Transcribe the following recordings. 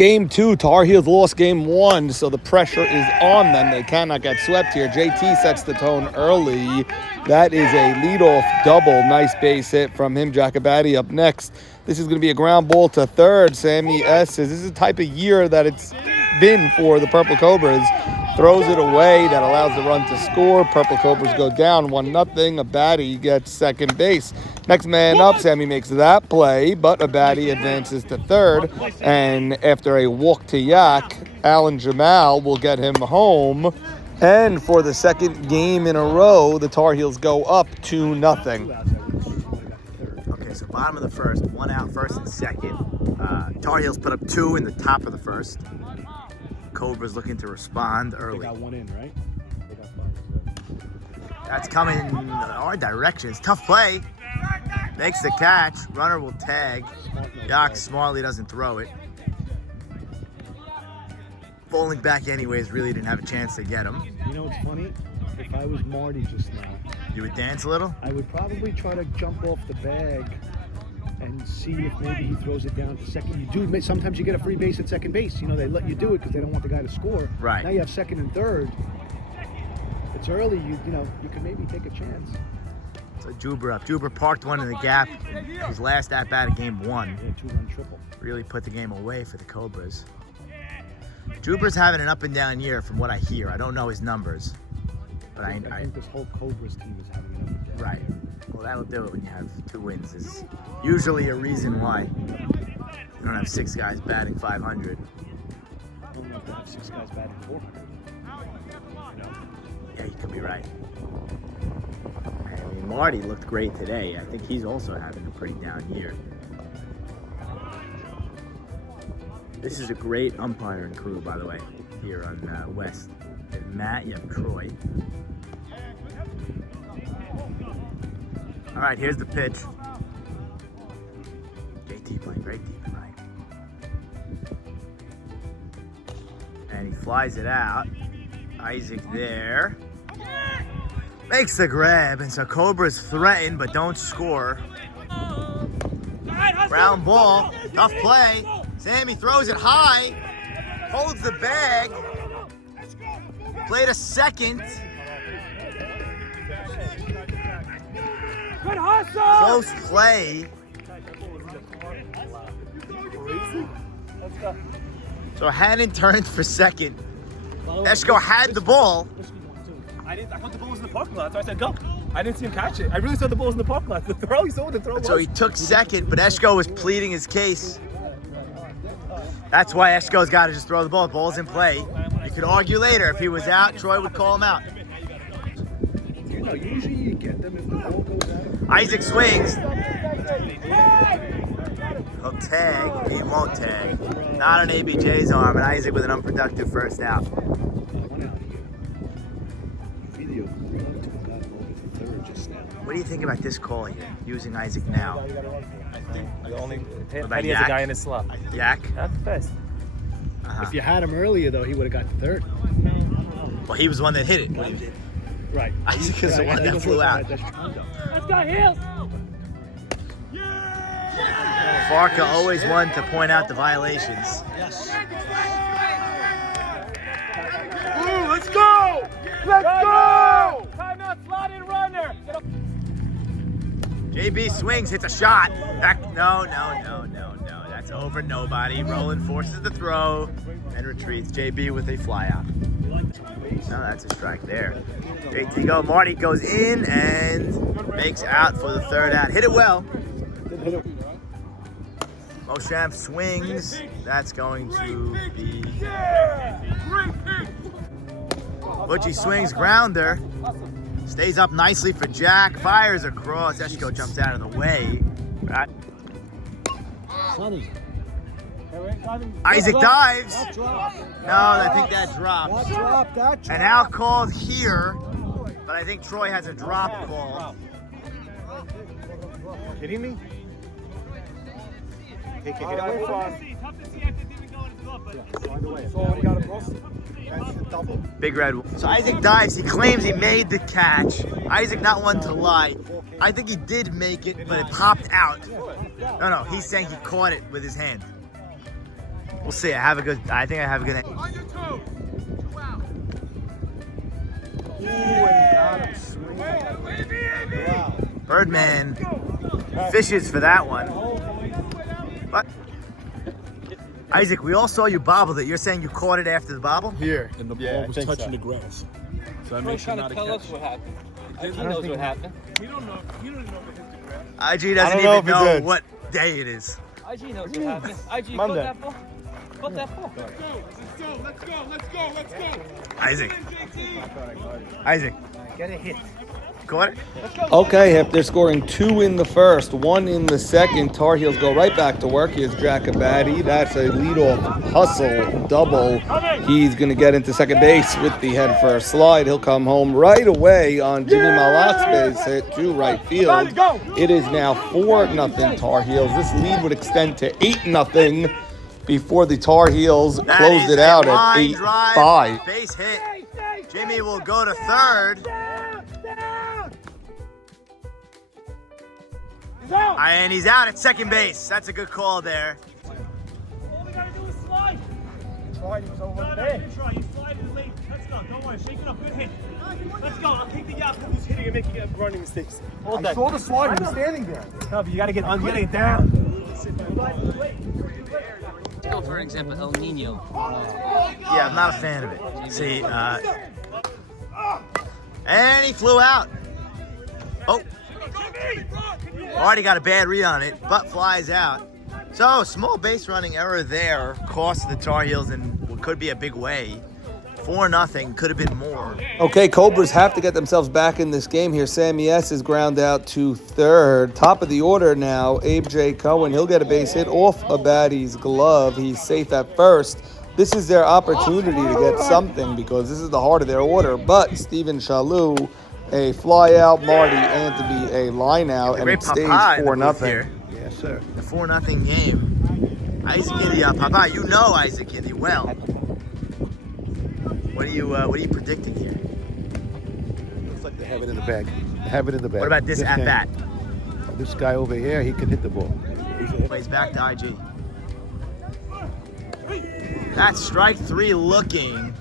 Game 2, Tar Heels lost Game 1, so the pressure is on them. They cannot get swept here. JT sets the tone early. That is a leadoff double. Nice base hit from him. Jacobatti up next. This is going to be a ground ball to third. Sammy S says this is the type of year that it's been for the Purple Cobras. Throws it away. That allows the run to score. Purple Cobras go down 1-0. Abadi gets second base. Next man up, Sammy makes that play, but Abadi advances to third. And after a walk to Yak, Alan Jamal will get him home. And for the second game in a row, the Tar Heels go up 2-0. Okay, so bottom of the first, one out, first and second. Tar Heels put up 2 in the top of the first. Cobras looking to respond early. They got one in, right? They got 5. That's coming in our direction. It's tough play. Makes the catch. Runner will tag. Yak smartly doesn't throw it. Falling back anyways, really didn't have a chance to get him. You know what's funny? If I was Marty just now, You would dance a little? I would probably try to jump off the bag and see if maybe he throws it down to second. Sometimes you get a free base at second base. You know, they let you do it because they don't want the guy to score. Right. Now you have second and third. It's early. You can maybe take a chance. So Juber up. Juber parked one in the gap. His last at bat of game 1. Yeah, 2-run triple. Really put the game away for the Cobras. Juber's having an up and down year from what I hear. I don't know his numbers. But I think this whole Cobras team is having an up and down. Right. Well, that'll do it when you have 2 wins. Is usually a reason why you don't have 6 guys batting 500. I don't know if they have 6 guys batting 400. Yeah, you could be right. I mean, Marty looked great today. I think he's also having a pretty down year. This is a great umpiring crew, by the way, here on West. You have Matt, you have Troy. All right, here's the pitch. JT playing great deep and right. And he flies it out. Isaac there. Makes the grab, and so Cobras threaten but don't score. Ground ball, tough play. Sammy throws it high, holds the bag, played a second. Good hustle! Close play. So Hannon turned for second. Eshko had the ball. I thought the ball was in the parking lot, so I said go. I didn't see him catch it. I really saw the ball was in the parking lot. The throw, he saw what the throw was. So he took second, but Eshko was pleading his case. That's why Eshko's got to just throw the ball. The ball's in play. You could argue later if he was out, Troy would call him out. You know, usually you get them if the ball goes out. Isaac swings. He'll tag. He won't tag. Not on ABJ's arm, and Isaac with an unproductive first out. What do you think about this call here, using Isaac now? I think the only about he has Yak? a guy in his slot. Yak? That's the best. If you had him earlier, though, he would have got the third. Well, he was the one that hit it. Right. Isaac is the one that flew out. Let's go, Heels! Farka always one to point out the violations. Yes. Ooh, let's go! Let's go! Timeout, slot in runner. JB swings, hits a shot. Back. No. That's over. Nobody. Roland forces the throw and retreats. JB with a fly out. No, that's a strike there. JT go. Marty goes in and makes out for the third out. Hit it well. Moshamp swings. That's going to be. Butchie swings, grounder. Stays up nicely for Jack. Fires across. Eshko jumps out of the way. Right. Isaac dives. No, I think that dropped. And out called here, but I think Troy has a drop call. Kidding me? Tough to see after didn't go in his glove, but so he got a cross. That's the double. Big red. So Isaac dives. He claims he made the catch. Isaac not one to lie. I think he did make it, but it popped out. No, he's saying he caught it with his hand. We'll see. I think I have a good. On your toes. 2 out. Birdman fishes for that one. What? Isaac, we all saw you bobbled it. You're saying you caught it after the bobble? Here. And the ball was touching the grass. So I made sure not to catch it. What happened. IG knows what happened. You don't know. You don't even know what hit the ground. IG doesn't even know what day it is. IG knows what happened. IG, Monday. put that ball. Put that ball. Let's go. Isaac. Isaac. Get a hit. Caught it? Okay, after scoring 2 in the first, 1 in the second, Tar Heels go right back to work. Here's Jacobatti. That's a leadoff hustle double. He's going to get into second base with the head first slide. He'll come home right away on Jimmy Malak's base hit to right field. It is now 4-0 Tar Heels. This lead would extend to 8-0 before the Tar Heels That closed is it a out at line drive, 8-5. Base hit. Jimmy will go to third. And he's out at second base. That's a good call there. All we gotta do is slide. Try. You slide in late. Let's go. Don't worry. Shake it up. Good hit. Let's go. I'll take the yacht who's hitting and making running mistakes. Hold that. Saw the slide. He was standing there. No, but you gotta get on. You gotta get down. Go for example, El Nino. Yeah, I'm not a fan of it. See, and he flew out. Oh, already got a bad read on it, but flies out. So, small base running error there cost the Tar Heels in what could be a big way. 4-0, could have been more. Okay, Cobras have to get themselves back in this game here. Sammy S is ground out to third. Top of the order now, Abe J. Cohen. He'll get a base hit off a battie's glove. He's safe at first. This is their opportunity to get something because this is the heart of their order. But Steven Shalou, a fly out, Marty Anthony, a line out, and it stays 4-0. Yes, sir. The 4-0 game. Isaac Indy, Papa, you know Isaac Indy well. What are you predicting here? Looks like they have it in the bag. They have it in the bag. What about this at bat? This guy over here, he can hit the ball. Plays back to IG. That's strike 3 looking.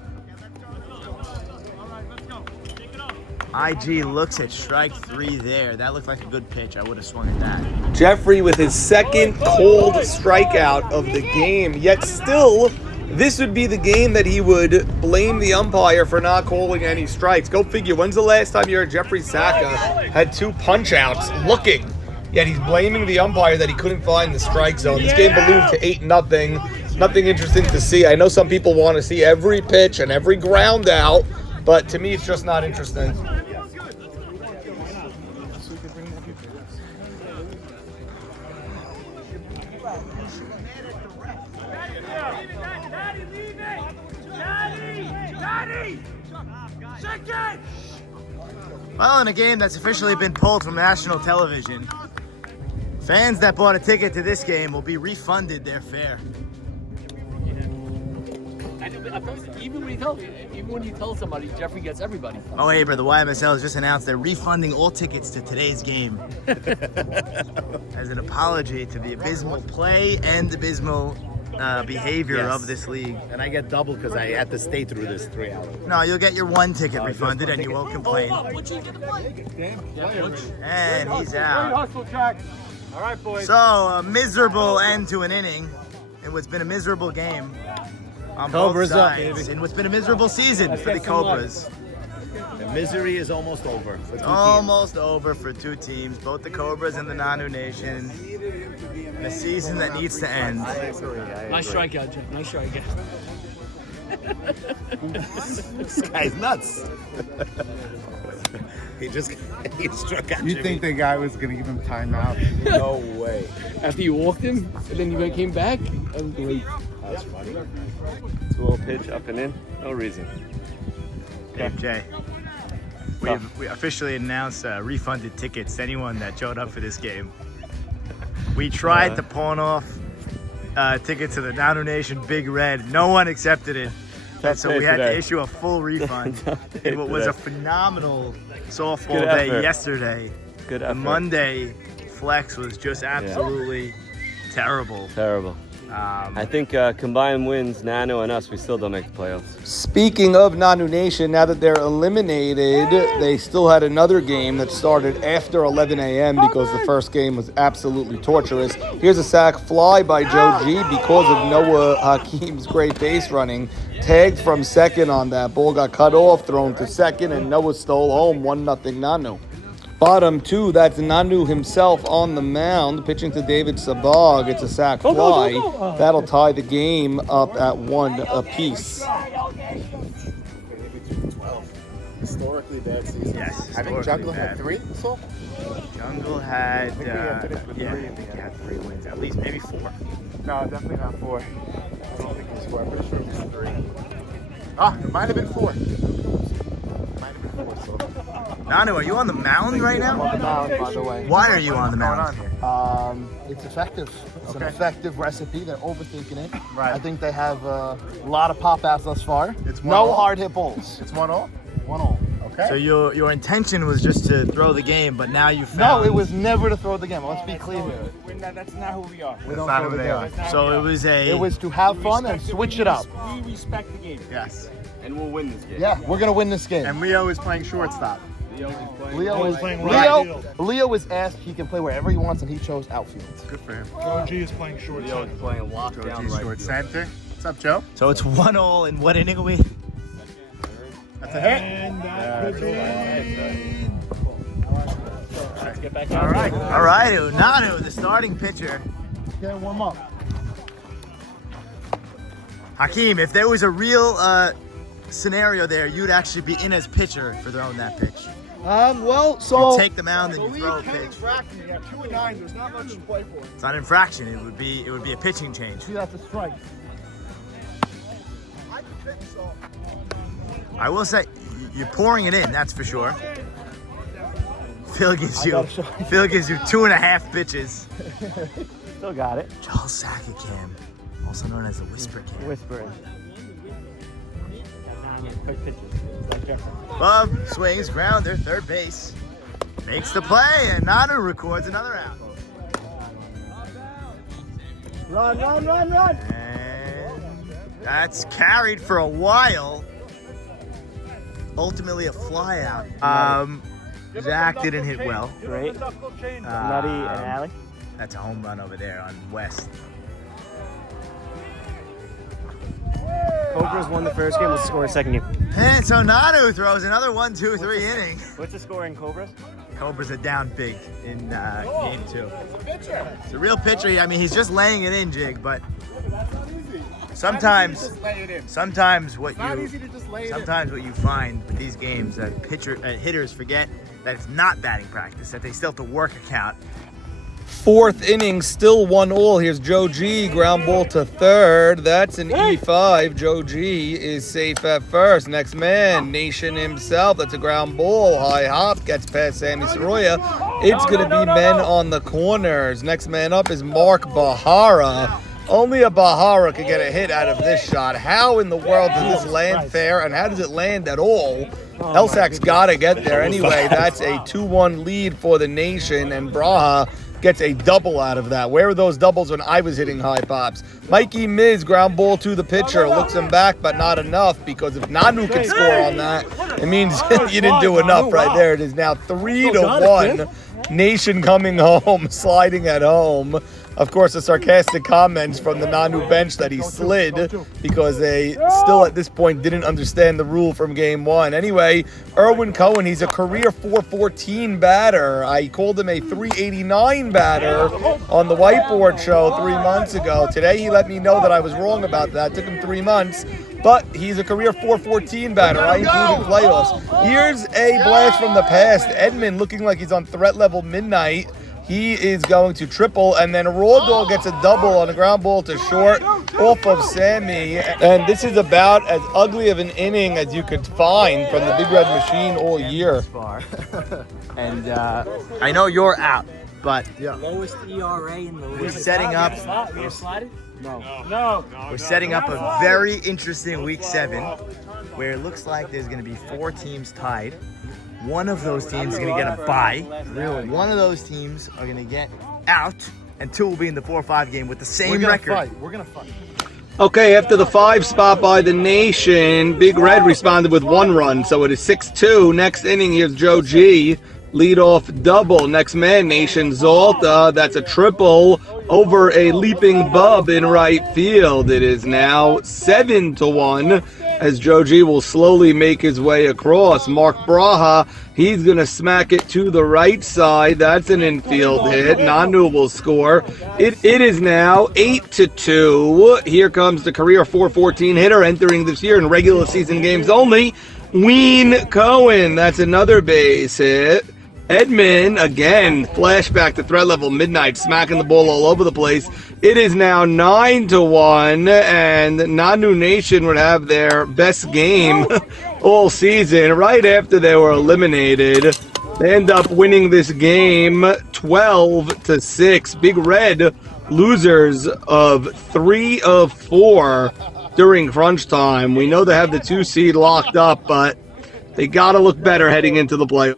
IG looks at strike 3 there. That looked like a good pitch. I would have swung at that. Jeffrey with his second cold strikeout of the game, yet still, this would be the game that he would blame the umpire for not calling any strikes. Go figure, when's the last time you heard Jeffrey Saka had 2 punch-outs looking, yet he's blaming the umpire that he couldn't find the strike zone. This game ballooned to 8-0. Nothing interesting to see. I know some people want to see every pitch and every ground out, but to me it's just not interesting. Well, in a game that's officially been pulled from national television, fans that bought a ticket to this game will be refunded their fare. Even when you tell somebody, Jeffrey gets everybody. Oh, hey, bro, the YMSL has just announced they're refunding all tickets to today's game as an apology to the abysmal play and abysmal behavior of this league. And I get double because I had to stay through this 3 hours. No, you'll get your 1 ticket refunded and you won't complain. And he's out. Hustle, Jack. All right, boys. So, a miserable end to an inning in what's been a miserable game on Cobras both up, sides. baby. In what's been a miserable season for the Cobras. The misery is almost over for 2 teams. Almost over for 2 teams, both the Cobras and the Nanu Nation. A season that needs to end. Nice strikeout, Jeff. Nice strikeout. This guy's nuts. he struck out. You Jimmy. think the guy was gonna give him timeout? No way. After you walked him, and then you came back, that was great. That's funny. 2-0 pitch, up and in, no reason. Dave J. We officially announced refunded tickets to anyone that showed up for this game. We tried to pawn off tickets to the Nanu Nation Big Red. No one accepted it. And so we had to issue a full refund in what was a phenomenal softball day yesterday. Good The effort. Monday flex was just absolutely terrible. Terrible. I think combined wins, Nanu and us, we still don't make the playoffs. Speaking of Nanu Nation, now that they're eliminated, they still had another game that started after 11 a.m. because the first game was absolutely torturous. Here's a sack fly by Joe G because of Noah Hakim's great base running. Tagged from second on that. Ball got cut off, thrown to second, and Noah stole home 1-0 Nanu. Bottom two, that's Nanu himself on the mound, pitching to David Sabag. It's a sac fly. That'll tie the game up at 1 apiece. Historically bad season. Yes, I think Jungle had 3, so? Jungle had, think we finished with yeah, three. I think they had 3 wins, at least maybe 4. No, definitely not 4. I don't think it was 4. I'm pretty sure it was 3. Ah, it might have been 4. Might have been 4, so. Nanu, are you on the mound right I'm now? on the mound, by the way. Why are you on the What's going mound? on here? It's effective. It's an Okay. effective recipe. They're overthinking it. Right. I think they have a lot of pop outs thus far. It's no 1-0? hard hit balls. It's 1-0? 1-0. Okay. So your intention was just to throw the game, but now you No, found... it was never to throw the game. Let's be clear here. That's not who we are. We That's don't not throw who the they game. are. So it was a... It was to have fun and switch it up. We respect the game. Yes. And we'll win this game. Yeah, we're gonna win this game. And Leo is playing shortstop. Leo is asked he can play wherever he wants, and he chose outfield. Good for him. Joe G is playing short. Leo is playing Joe lockdown G right short field. center. What's up, Joe? So it's 1-0, and what inning are we? That's a hit. And that could be. Let's get back All right. All right, Nanu, the starting pitcher. Yeah, warm up. Hakeem, if there was a real scenario there, you'd actually be in as pitcher for throwing that pitch. Well, so You take the mound and you throw a pitch. You got 2 and 9. There's not much to play for. It's not infraction. It would be a pitching change. see, that's a strike. I will say, you're pouring it in. That's for sure. Phil gives you 2.5 pitches. Still got it. Joel Sakakim, also known as the Whisper Cam. Whispering. Bub swings, grounder, third base. Makes the play, and Nanu records another out. Run. And that's carried for a while. Ultimately a fly out. Zach didn't hit well. Great. Nutty and Alec. That's a home run over there on West. Cobras won the first game. What's the score in the second game? And so Nanu throws another 1, 2, 3 inning. What's the score in Cobras? Cobras are down big in game 2. It's a real pitcher. I mean, he's just laying it in, Jig, but sometimes what you find with these games that hitters forget that it's not batting practice, that they still have to work a count. Fourth inning, still 1-1. Here's Joe G, ground ball to third. That's an E5. Joe G is safe at first. Next man, Nation himself. That's a ground ball. High hop, gets past Sammy Soroya. It's going to be men on the corners. Next man up is Mark Bahara. Only a Bahara could get a hit out of this shot. How in the world does this land fair, and how does it land at all? Elsak's got to get there. Anyway, that's a 2-1 lead for the Nation, and Braha gets a double out of that. Where were those doubles when I was hitting high pops? Mikey Miz, ground ball to the pitcher, looks him back, but not enough, because if Nanu can score on that, it means you didn't do enough right there. It is now 3-1. Nation coming home, sliding at home. Of course, the sarcastic comments from the Nanu bench that he slid because they still at this point didn't understand the rule from game 1. Anyway, Erwin Cohen, he's a career .414 batter. I called him a .389 batter on the whiteboard show 3 months ago. Today he let me know that I was wrong about that. It took him 3 months. But he's a career .414 batter. I included playoffs. Here's a blast from the past. Edmund looking like he's on threat level midnight. He is going to triple, and then Raw Dog gets a double on a ground ball to short off of Sammy. And this is about as ugly of an inning as you could find from the Big Red Machine all year. And I know you're out, but Lowest ERA in the league. we're setting up. No. We're setting up a very interesting week 7, where it looks like there's going to be 4 teams tied. One of those teams is going to get a bye. One of those teams are going to get out. and 2 will be in the 4-5 game with the We're same gonna record. fight. We're gonna fight. Okay, after the 5 spot by the Nation, Big Red responded with 1 run, so it is 6-2. Next inning, here's Joe G. Leadoff double. Next man, Nation Zalta. That's a triple over a leaping Bub in right field. It is now 7-1 as Joe G will slowly make his way across. Mark Braha, he's going to smack it to the right side. That's an infield hit. Nanu will score. It is now 8-2. Here comes the career .414 hitter entering this year in regular season games only. Ween Cohen, that's another base hit. Edmund, again, flashback to threat level midnight, smacking the ball all over the place. It is now 9-1, and Nanu Nation would have their best game all season right after they were eliminated. They end up winning this game 12-6. Big Red losers of 3 of 4 during crunch time. We know they have the 2 seed locked up, but they got to look better heading into the playoffs.